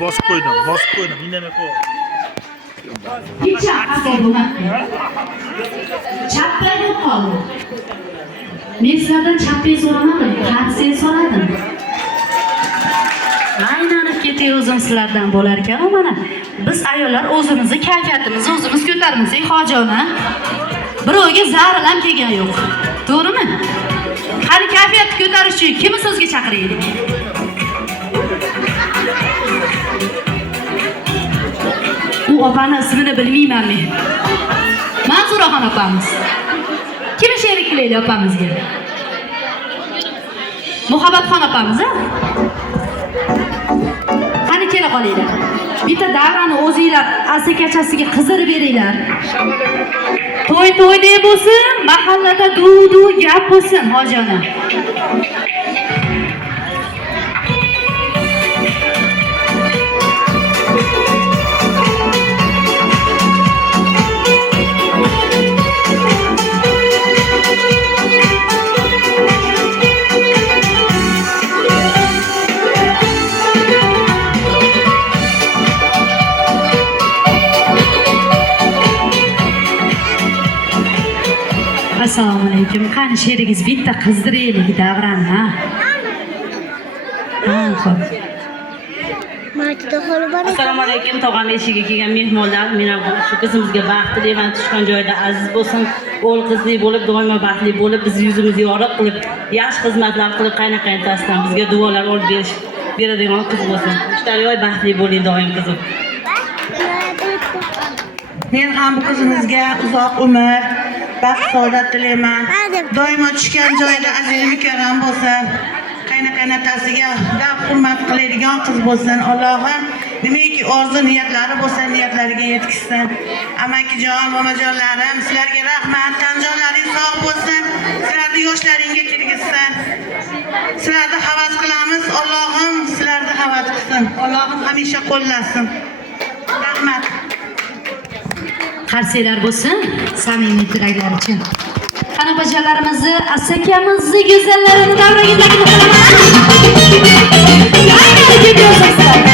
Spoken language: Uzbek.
bosib qo'ydim. Indamay qo'y. Hiç yapmasın bunu. Çaptayı yok oldu. Men sizlardan çaptayı soramadım. Katsiyi soradim. Aylanib ketayozim sizlardan bo'larkan mana. Biz ayollar o'zimizni kayfiyatimizni o'zimiz ko'tarmasak hojona. Birovga zarilam kelgan yo'q. To'g'rimi? Qani kayfiyatni ko'tarish uchun kimni so'zga chaqiraylik? U opani ismini bilmayman men. Manzuraxon opamiz. Kim sherik qilaylik opamizga? Muhabbatxon opamiz, a? Qani kela qolinglar. Bitta davrani o'zinglar asa-kachasiga qizdirib beringlar. To'y deb bo'lsin, mahallada duv gap bo'lsin, hojona. Assalomu alaykum. Qani sherigingiz bitta qizdiraylik davrani, ha? Xo'p. Assalomu alaykum. Tog'am eshigiga kelgan mehmonlar, men shu qizimizga baxt tilayman. Tushgan joyda aziz bo'lsin, o'g'il qizli bo'lib, doimo baxtli bo'lib, biz yuzimizni yorug' qilib, yaxshi xizmatlar qilib, qaynotasidan bizga duolar olib beradigan qiz bo'lsin. Ishlar baxtli bo'ling doim qizim. Men ham bu qizimizga uzoq umr, baxt saodat tilayman. Doimo tushgan joyida aziz mukarram bo'lsin. Qaynotasiga dab hurmat qiladigan qiz bo'lsin. Allohim nimaiki orzu niyatlari bo'lsa, niyatlariga yetkazsin. Amakijon, momajonlarim, sizlarga rahmat. Tanjonlaringiz sog' bo'lsin. Sizlarni yoshlaringga kirgizsin. Sizlarni havas qilamiz. Allohim sizlarni havas qilsin. Allohim hamisha qo'llasin. Rahmat. Qarsiylar bo'lsin, samimiy tilaklar uchun. Qani bajalarimizni, asakamizni go'zallarini davraga taklif qilaman. Aynan ketib